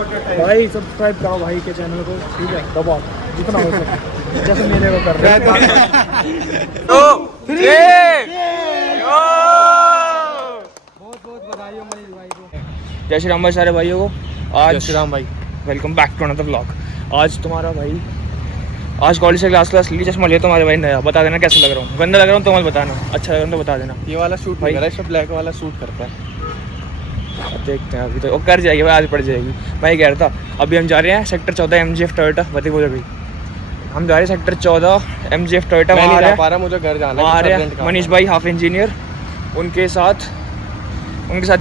भाई सब्सक्राइब करो भाई के चैनल को, ठीक है, दबाओ जितना हो सके, जैसे मेरे को कर रहे हैं। बहुत बहुत बधाई हो मनीष भाई को। जय श्री राम भाई सारे भाइयों को। आज जय श्री राम भाई। Welcome back to another vlog. आज तुम्हारा भाई आज कॉलेज से क्लास ली, चश्मा लिया तुम्हारे भाई नया। बता देना कैसा लग रहा हूँ, गंदा लग रहा हूँ तो मत बताना, अच्छा लग रहा हूँ तो बता देना। ये वाला शूट भाई सब ब्लैक वाला शूट करता है। अब देखते हैं, अभी तो कर जाएगी भाई, आज पड़ जाएगी। मैं कह रहा था अभी हम जा रहे हैं सेक्टर 14 MGF टोयोटा बती बोल गई। हम जा रहे हैं सेक्टर 14 MGF टोयोटा। मैं नहीं जा पा रहा, मुझे घर जाना है। वहाँ आ रहे हैं मनीष भाई हाफ इंजीनियर, उनके साथ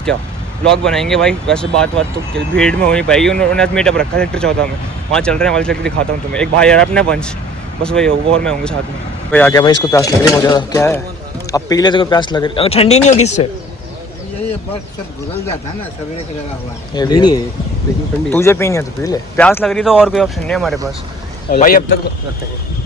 क्या ब्लॉग बनाएंगे भाई। वैसे बात तो भीड़ में हो नहीं पाएगी, उन्होंने मीटअप रखा है सेक्टर 14 में, वहाँ चल रहे हैं। वाले चल के दिखाता हूँ तुम्हें। एक भाई यार अपने वंश, बस वही होगा, और मैं होंगे साथ में। भाई आ गया भाई, इसको प्यास लग रही है मुझे। क्या है अब पी ले तो प्यास लग रही है, ठंडी नहीं होगी इससे। ये बस सब बदल जाता है ना, सबने का लगा हुआ है। ये भी नहीं है लेकिन ठंडी, तुझे पीनी है तो पी ले। प्यास लग रही तो और कोई ऑप्शन नहीं है हमारे पास भाई। अब तक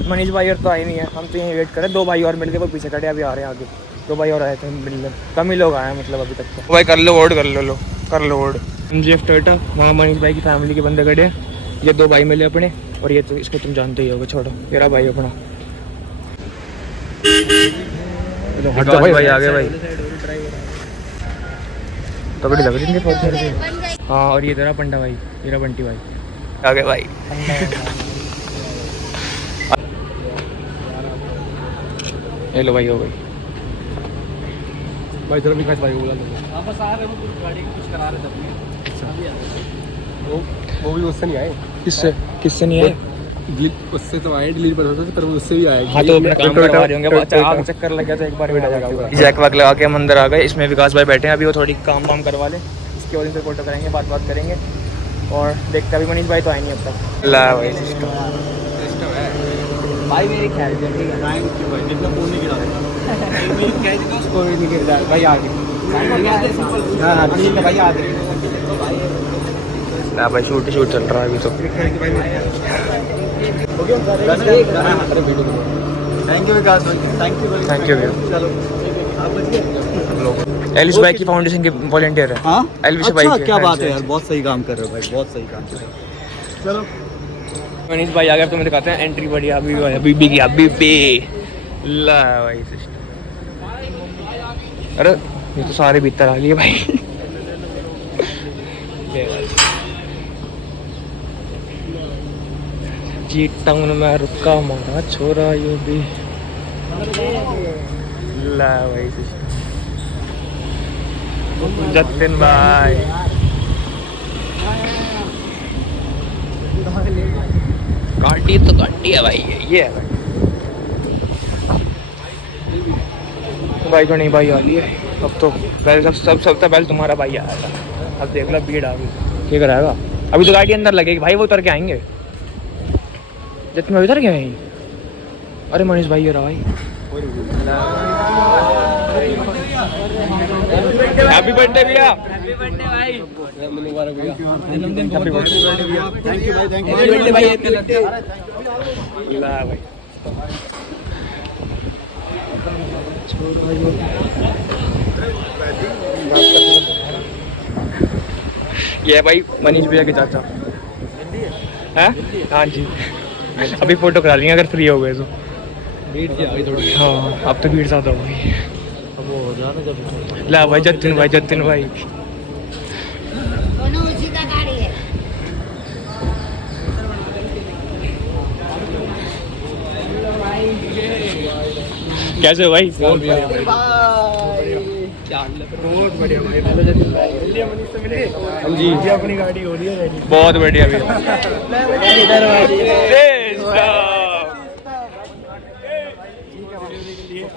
मनीष भाई और तो आए नहीं है, हम तो यहीं वेट करें। 2 भाई और मिल के वो पीछे खड़े, अभी आ रहे हैं आगे। 2 भाई और आए थे मिलने, कम ही लोग आए हैं मतलब अभी तक तो। भाई कर लो वोट, कर लो वोट। MGF टोयोटा, वहाँ मनीष भाई की फैमिली के बंदे खड़े हैं। ये 2 भाई मिले अपने, और ये तो इसको तुम जानते ही होगे, छोड़ो तेरा भाई अपना। भाई आ गए भाई, तो बड़ी लग रही थी। हाँ, और ये तेरा पंडा भाई, मेरा बंटी भाई आ गए भाई। ये लो भाई, हो गई भाई। जरा विकास भाई बोला वापस आ रहे हो, कुछ गाड़ी कुछ करा रहे थे। वो भी उससे नहीं आए। किससे नहीं आए? उससे तो आए डिलीट पर उससे भी आए। हाँ तो अपना काम करवा रहे होंगे। आग चक्कर लग गया तो एक बार बैठा जाएगा। जैक वैक लगा के हम अंदर आ गए। इसमें विकास भाई बैठे हैं, अभी वो थोड़ी काम वाम करवा ले, इसके और इनसे फोटो करेंगे, बात करेंगे। और देखते अभी मनीष भाई तो आए नहीं अब तक। ला भाई सिस्टम है भाई, मेरी ख्याल से ठीक है भाई। जितना फोन नहीं गिरा मेरी कह दी तो उसको नहीं गिर रहा भाई। आ गए। हाँ ठीक है भाई, आ गए ना भाई। शूट चल रहा है अभी तो। थैंक यू विकास भाई, थैंक यू भैया। एलिस भाई की फाउंडेशन के वॉलंटियर है। हाँ एलिस अच्छा, भाई क्या बात है यार, बहुत सही काम कर रहे हो भाई, बहुत सही काम कर रहे हो। चलो मनीष भाई आ गए, तुम्हें दिखाते हैं एंट्री। बढ़िया बीबी की बीबी ला भाई सिस्टम। अरे ये तो सारे भीतर आ लिए भाई। जी टाउन में रुका मारा छोरा यू भी ला भाई सिस्टम। जतिन भाई गाड़ी तो गाड़ी है भाई, ये है भाई। तो नहीं भाई आ लिए अब तो। पहले सब पहले तुम्हारा भाई आया था, अब देख लो भीड़ आ गई। क्या कराएगा अभी तो गाड़ी अंदर लगेगी भाई, वो उतर के आएंगे। जितने उतर गए यहीं। अरे मनीष भाई ये रहा भाई। हैप्पी बर्थडे भैया। हैप्पी बर्थडे भाई। हैप्पी बर्थडे भैया। थैंक यू भाई, थैंक यू बर्थडे भाई। ला भाई ये भाई मनीष भैया के चाचा हैं। हाँ जी, अभी फोटो करा लेंगे अगर फ्री हो गए तो। भीड़ की आ गई थोड़ी। हाँ अब तो भीड़ ज़्यादा हो गई। अब वो हो जाना जब ला भाई जतिन भाई दोनों उसी का गाड़ी है। कैसे हो भाई? बहुत बढ़िया भाई। हेलो जतिन भाई, मनीष से मिले हम जी। अपनी गाड़ी हो रही है रेडी। बहुत बढ़िया भैया।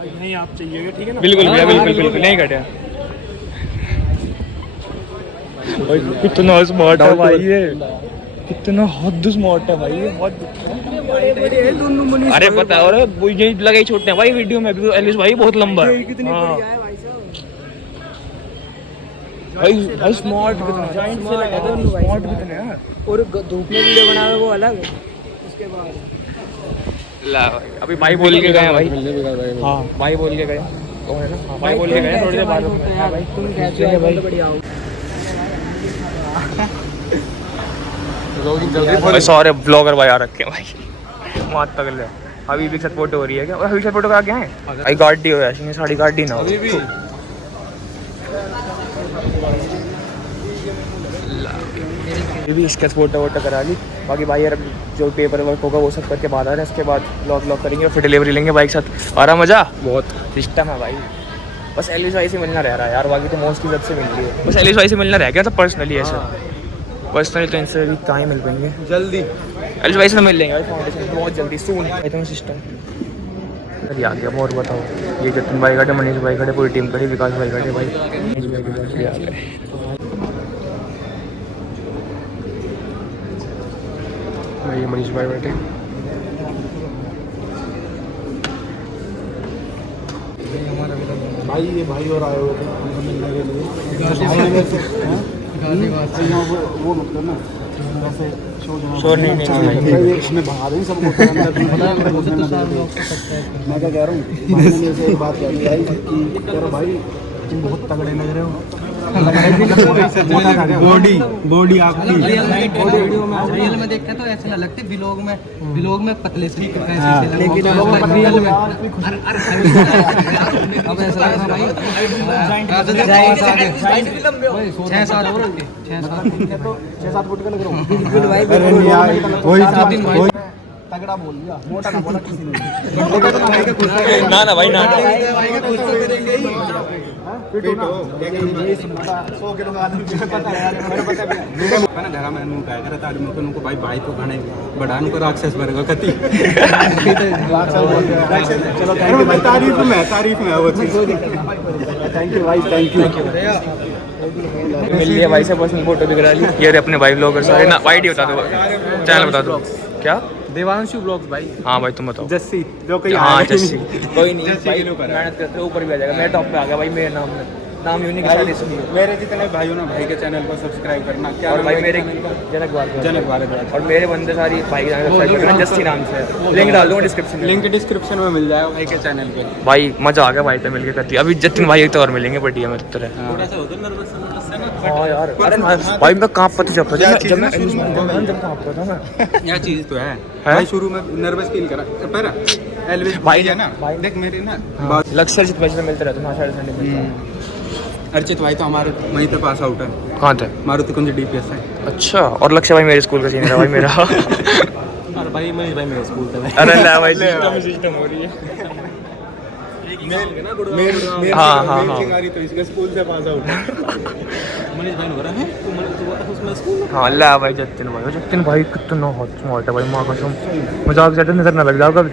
नहीं आप चाहिएगा, ठीक है ना? बिल्कुल भैया, बिल्कुल नहीं घटिया। कितना स्मार्ट है भाई ये, कितना हद स्मार्ट है भाई ये, बहुत। अरे पता है, और यही लगे छोड़ते हैं भाई वीडियो में भी। एलिस भाई बहुत लंबा है। हाँ भाई स्मार्ट कितना, स्मार्ट कितने हैं। और धूप में वीडियो बना वो अलग। उसके बाद ला भाई अभी भाई बोल के गए हैं भाई। हाँ भाई बोल के गए, कौन है ना? हाँ भाई बोल के गए थोड़ी देर बाद। भाई तुम कैसे हो भाई? बढ़िया हो। भाई सारे ब्लॉगर भाई आ रखे हैं भाई, मात तक ले। अभी भी साथ फोटो हो रही है क्या? अभी साथ फोटो का क्या है भाई? गाड़ी हो यार, साड़ी गाड़ी ना हो। अभी इसके फोटो वोटो करा ली। बाकी भाई यार जो पेपर वर्क होगा वो सब करके बाद आ रहे हैं, उसके बाद लॉक करेंगे, फिर डिलीवरी लेंगे बाइक साथ। आ रहा मजा बहुत सिस्टम है भाई। बस एलिस भाई से मिलना रह रहा है यार, बाकी तो मोस्ट की सबसे मिल रही है। बस एलिस भाई से मिलना रह गया था पर्सनली, ऐसा पर्सनली तो इनसे भी कहाँ ही मिल पाएंगे जल्दी। एलिस भाई से मिल लेंगे भाई फाउंडेशन बहुत जल्दी सून। एकदम सिस्टम अरे आ गया। और बताओ, ये जतिन भाई खड़े, मनीष भाई खड़े, पूरी टीम खड़ी, विकास भाई खड़े भाई। भाई मनीष भाई बैठे। भाई ये भाई और आए हुए थे हमको मिलने के लिए। वो मत करना वैसे शोर नहीं इसमें भगा देंगे सबको। मैं क्या कह रहा हूँ, भाई ने मेरे से एक बात कह दी भाई कि कह रहा भाई तुम बहुत तगड़े लग रहे हो। बॉडी आपकी रियल में देखते तो ऐसे ना लगते, व्लॉग में पतले से लेकिन रियल में अब ऐसा लग रहा भाई 6-7 फुट का लग रहा हूँ। तगड़ा बोल दिया, मोटा ना बोला किसी ने। ना भाई ना भाई तो घने बढ़ा राक्षस बनेगा कति। चलो तारीफ में वो चीज। थैंक यू भाई, थैंक यू। मिल लिया भाई से पर्सनल फोटो भी करा ली। ये रहे अपने भाई ब्लॉगर सारे ना। आईडी बता दो, चैनल बता दो। क्या? देवांशु ब्लॉग्स भाई। हाँ भाई तुम बताओ। जस्सी जो कहीं हाँ जस्सी कोई नहीं जस्सी भाई, के ऊपर है। मेहनत करते ऊपर भी आ जाएगा। मेरे टॉप पे आ गया भाई, मेरे नाम यूनिक शादी सुनिए। मेरे जितने भाइयों ना भाई के चैनल को सब्सक्राइब करना। क्या और भाई मेरे जनक भारद्वाज और मेरे बंदे सारी भाई के चैनल सब्सक्राइब करना जस्सी नाम से। लिंक डाल दूंगा डिस्क्रिप्शन में। लिंक डिस्क्रिप्शन में मिल जाएगा भाई के चैनल पे। भाई मजा आ गया भाई तो मिलके करती। अभी जतिन भाई तो और मिलेंगे बढ़िया मेरे तरह। हाँ यार, अरे भाई मैं कहाँ पता जब मैं काँपता था ना। यह चीज तो है भाई, शुरू में नर्वस फील करा पर एलवेज भाई है ना। देख मेरी ना लक्ष्य जित बचने मिलते रहते हैं साढ़े संडे मिलता है। अर्चित भाई तो हमारे वहीं पे पास आउट है। कहाँ थे? मारुति कुंज DPS है। अच्छा, और लक्ष्य भाई मेरे स्कूल का सीनियर है भाई मेरा। अरे भाई भाई मेरे स्कूल था। अरे ला भाई सिस्टम हो रही है। हाँ तो इसके स्कूल से पास आउट है। मनीष भाई ने करा है उसमें स्कूल। हाँ ला भाई जतिन भाई कितना हॉट स्मार्ट है भाई। माँ कसम मजाक से नजर ना लग जाओ कभी।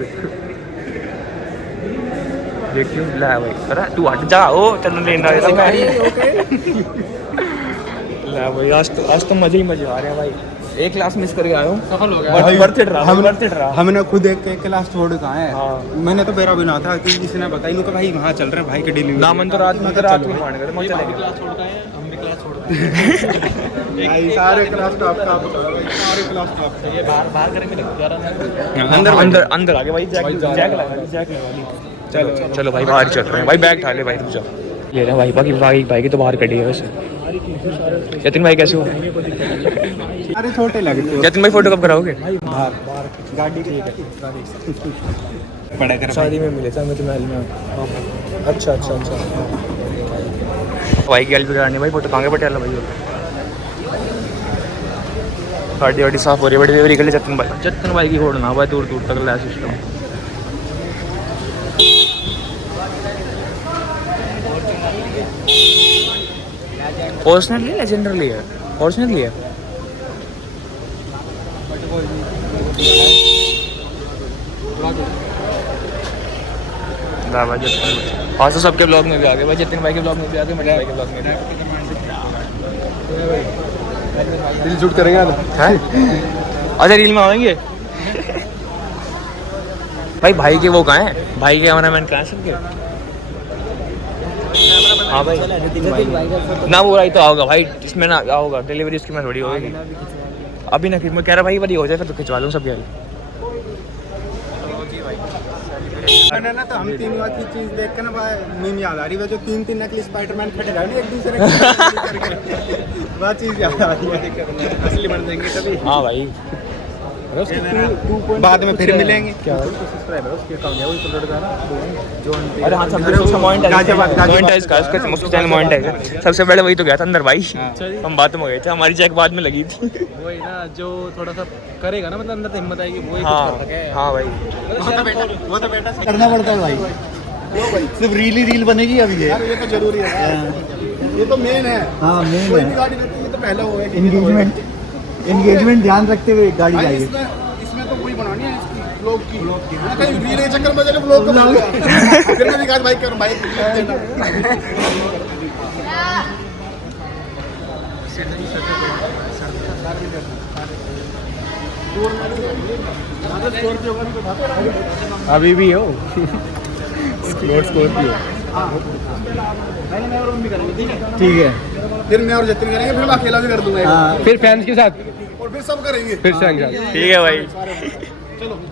देखियो ला भाई, अरे तू हट जा। ओ चल लेना है ला भाई। आज तो मजे ही मजे आ रहे हैं भाई। एक क्लास मिस करके आया हूँ, सफल हो गया। वर्थ इट रहा। हमने खुद एक क्लास छोड़ कहाँ है। हाँ। मैंने तो मेरा भी ना था कि किसी ने बताई कि भाई वहाँ चल रहे हैं भाई के डिलीवरी। नामन तो रात में मान कर मैं चलेंगे। सारे क्लास टॉप सारे क्लास टॉप। ये बाहर करेंगे अंदर आगे भाई। जैक लगा ली। चलो भाई बाहर चल रहे हैं भाई। बैग उठा ले भाई, रुक जा। ले रहे हैं भाई। बाकी भाई की तो बाहर कटी है वैसे। जतिन भाई कैसे हो? अरे छोटे लगे। जतिन भाई फोटो कब कराओगे? बाहर गाड़ी ठीक है। पढ़ा कर शादी में मिले थे मैं तो महल में। अच्छा भाई की हेल्प करानी भाई। फोटो कहाँ पटियाला भाई? गाड़ी साफ हो रही है बड़ी देवरी के लिए। जतिन भाई की घोड़ना भाई दूर तक ला सिस्टम। पर्सनली है जनरली है? पर्सनली है। आज तो सबके ब्लॉग में भी आ गए भाई। जतिन भाई के ब्लॉग में भी आ गए, मेरे भाई के ब्लॉग में भी। रील शूट करेंगे ना? अच्छा रील में आएंगे भाई के वो कहाँ है? भाई के कैमरामैन कहाँ है सबके? हाँ भाई ना वो रही तो आओगा भाई। इसमें ना आओगा डिलीवरी इसकी मैं थोड़ी होगी अभी ना। मैं कह रहा भाई बड़ी हो जाए फिर तो खिंचवा लूँ सब यार। मैंने ना तो हम 3 बार की चीज देख के ना मीम याद आ रही है, जो 3 नकली स्पाइडरमैन खड़े रहे एक दूसरे के वह चीज याद आ रही है। असली बन जाएंगे तभी। हाँ भाई बाद में फिर मिलेंगे। क्या भाई तो सब्सक्राइबर है उसके अकाउंट है वो तो लड़का ना जो अरे हाँ सब उसका मोनेटाइज का उसका उसका चैनल मोनेटाइज है। सबसे पहले वही तो गया था अंदर भाई, हम बात में गए थे, हमारी चेक बाद में लगी थी। वही ना जो थोड़ा सा करेगा ना, मतलब अंदर से हिम्मत आएगी वो ही हाँ कुछ कर सके। हाँ भाई वो तो बेटा करना पड़ता है भाई, सिर्फ रील बनेगी अभी ये। ये तो जरूरी है, ये तो मेन है। हाँ मेन कोई है, भी गाड़ी रहती है तो पहले होगा एंगेजमेंट ध्यान रखते हुए गाड़ी भाई। चाहिए। इसमें तो वही बनानी है इसकी ब्लॉग की हाँ, कहीं रील के चक्कर में चले ब्लॉग को बना लिया। फिर मैं विकास भाई करूं भाई देना। अभी भी हो स्कॉर्पियो। ठीक है, फिर मैं और जतिन करेंगे, फिर मैं अकेला भी कर दूंगा एक। हाँ फिर फैंस के साथ और फिर सब करेंगे। फिर से अंजाम। ठीक है भाई।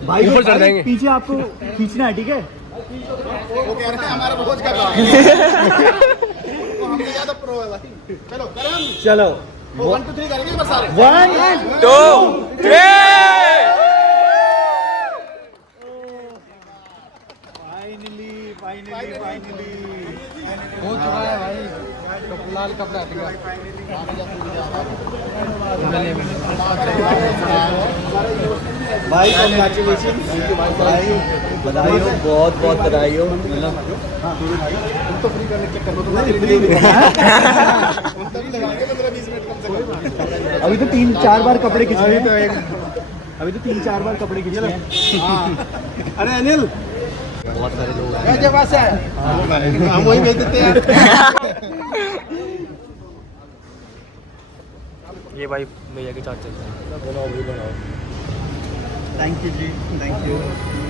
भाई ऊपर चढ़ जाएंगे। पीछे आपको खींचना है, ठीक है। वो कह रहे हैं हमारा बहुत का काम है। वो हमसे ज्यादा प्रो है भाई। चलो करें हम। चलो 1 2 3 करेंगे बस सारे। 1 2 3 हो चुका है भाई, लाल कपड़ा हटेगा। भाई कॉन्ग्रेचुलेशन भाई, बधाई हो, बहुत बहुत बधाई हो। मतलब तो फ्री करने के चक्कर में तो मैं फ्री नहीं हम तभी लगाएंगे 15-20 मिनट कम से कम। अभी तो 3-4 बार कपड़े खींचे हैं, अभी तो 3-4 बार कपड़े खींचे हैं। अरे अनिल बहुत सारे लोग हैं। मेरे पास है, हम वही भेज देते हैं। ये भाई भैया के चाचा थैंक यू जी, थैंक यू।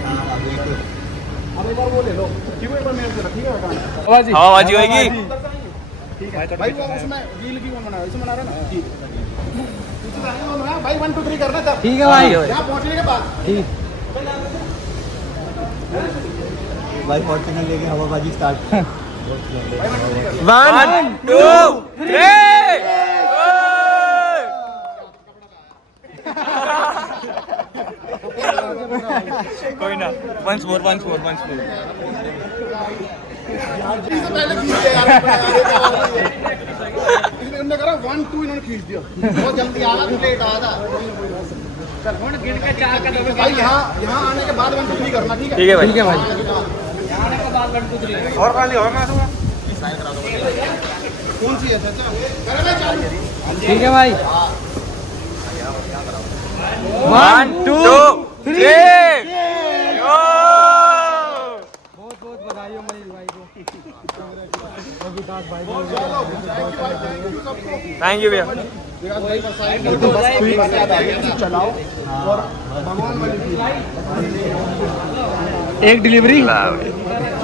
हाँ बिल्कुल। अब एक बार वो ले लो, ठीक है, एक बार मेरे से ठीक है बेटा। आवाजी होगी। ठीक है भाई, वो उसमें रील की कौन बना रहा है? इसमें बना रहा है ना। ठीक है भाई, 1 2 3 करना था। ठीक है भाई। यहाँ पहुँचने के बाद भाई फॉर्च्यूनर लेके हवाबाजी स्टार्ट। 1 2 3 कोई ना, once more इससे पहले खींच दिया यार। इन्होंने करा 1 2 इन्होंने खींच दिया, बहुत जल्दी आ रहा, लेट आया था। चल गिन के 4 कदम भाई, यहाँ आने के बाद 1 2 3 करना, ठीक है? ठीक है भाई। ठीक है भाई। और खाली और ना दूंगा। कौन सी है चाचा? करे भाई चालू। ठीक है भाई। 1 2 3 बहुत बहुत बधाई हो मनीष भाई को। थैंक यू भैया। चलाओ और भगवान वाली एक डिलीवरी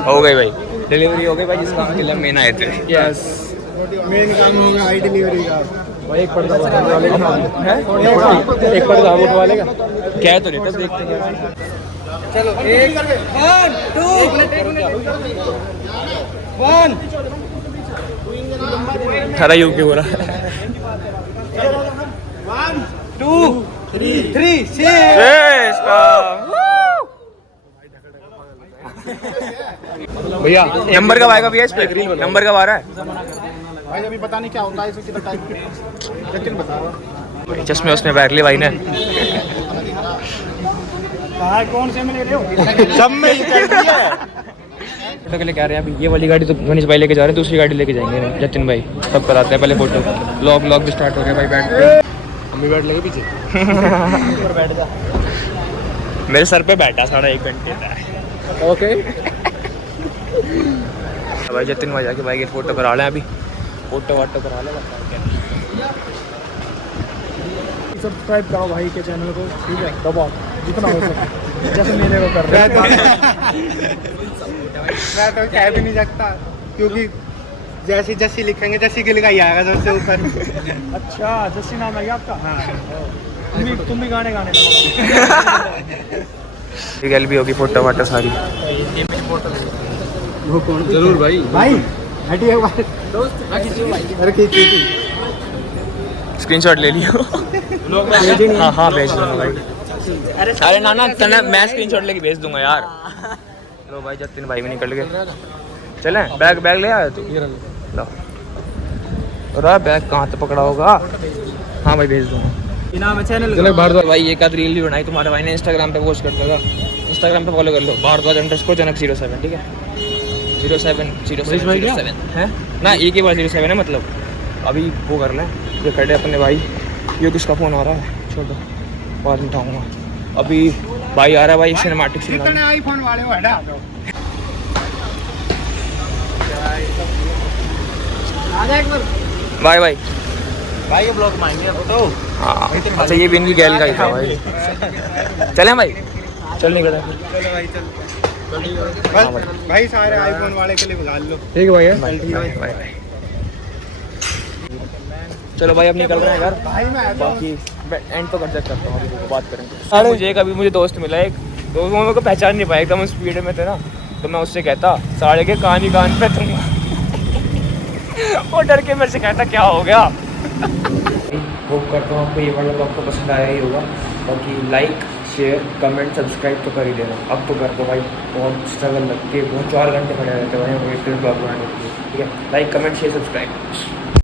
हो गई भाई, डिलीवरी हो गई भाई, जिसका के लिए मेन आए थे। यस मेन काम होगा आई डिलीवरी का। भाई एक पर्दा उठवा लेगा है, एक पर्दा उठवा लेगा। क्या तो नहीं देखते हैं। चलो 1 2 1 थारा यू क्यों हो रहा है? 1 2 3 6 भैया नंबर कब आएगा भैया इस पे? नंबर कब आ रहा है? भाई अभी पता नहीं क्या होता है, इसमें कितना टाइम लेकिन बता रहा। भाई चश्मे उसने बैठ लिए भाई ने। कहाँ कौन से में ले रहे हो? सब में ही चल रही है। फोटो के लिए कह रहे हैं अभी, ये वाली गाड़ी तो मनीष भाई लेके जा रहे हैं, दूसरी गाड़ी लेके जाएंगे जतिन भाई। सब कराते हैं पहले फोटो, व्लॉग भी स्टार्ट हो गया भाई। बैठ के मम्मी बैठ लगे पीछे। ऊपर बैठ जा, मेरे सर पे बैठा 1.5 घंटे था। ओके भाई जतिन भाई जाके भाई के फोटो करा लें अभी, फोटो वाटो करा लें। सब्सक्राइब करो भाई के चैनल को, ठीक है, दबाओ जितना हो सके, जैसे मेरे को कर रहे हैं। मैं तो कह भी नहीं सकता, क्योंकि जैसी जैसी लिखेंगे जैसी के लिखा ही आएगा सबसे ऊपर। अच्छा जस्सी नाम है क्या आपका? हाँ तुम भी गाने गाने लगो। गैल भी होगी फोटो वाटो सारी। जरूर भाई हटिए एक बार दोस्त अरे खींची स्क्रीनशॉट ले लियो। हाँ हाँ भेज दूंगा भाई। अरे ना तना मैं स्क्रीनशॉट लेके भेज दूंगा यार। लो भाई जतिन भाई भी निकल गए। चले बैग ले आया तू। लो अरे बैग कहाँ तो पकड़ा होगा। हाँ भाई भेज दूंगा। इनाम है चैनल चलो भारद्वाज भाई एक आध रील भी बनाई तुम्हारे भाई ने इंस्टाग्राम पे पोस्ट कर देगा। इंस्टाग्राम पे फॉलो कर लो भारद्वाज_जनक07 ठीक है 07 है ना एक ही बार 07 है मतलब। अभी वो कर लें ये खड़े अपने भाई। ये किसका फ़ोन आ रहा है छोड़ो बाद में उठाऊँगा। अभी भाई आ रहा है भाई सिनेमैटिक कितने आईफोन वाले हो हटा दो बाय बाय। भाई ये ब्लॉग मांगे तो हाँ अच्छा ये भी इनकी गैल का ही था भाई। चलें भाई चल निकले। चलो भाई चल भाई सारे आईफोन वाले के लिए बुला लो। ठीक है भैया बाय। चलो भाई अब निकल रहे हैं घर। भाई मैं बाकी एंड तो कर सकता हूँ अभी बात करेंगे। मुझे एक अभी मुझे दोस्त मिला एक तो वो मेरे को पहचान नहीं पाया एकदम स्पीड में थे ना तो मैं उससे कहता साढ़े के कान ही कान पे दूंगा। वो डर के मेरे से कहता क्या हो गया। होप करता हूँ आपको ये वाला ब्लॉग तो पसंद आया ही होगा। बाकी लाइक शेयर कमेंट सब्सक्राइब तो कर ही देना। अब तो कर दो भाई बहुत स्ट्रगल लगती है बहुत 4 घंटे खड़े रहते हैं भाई ब्लॉग बनाने के लिए ठीक है। Like comment share subscribe.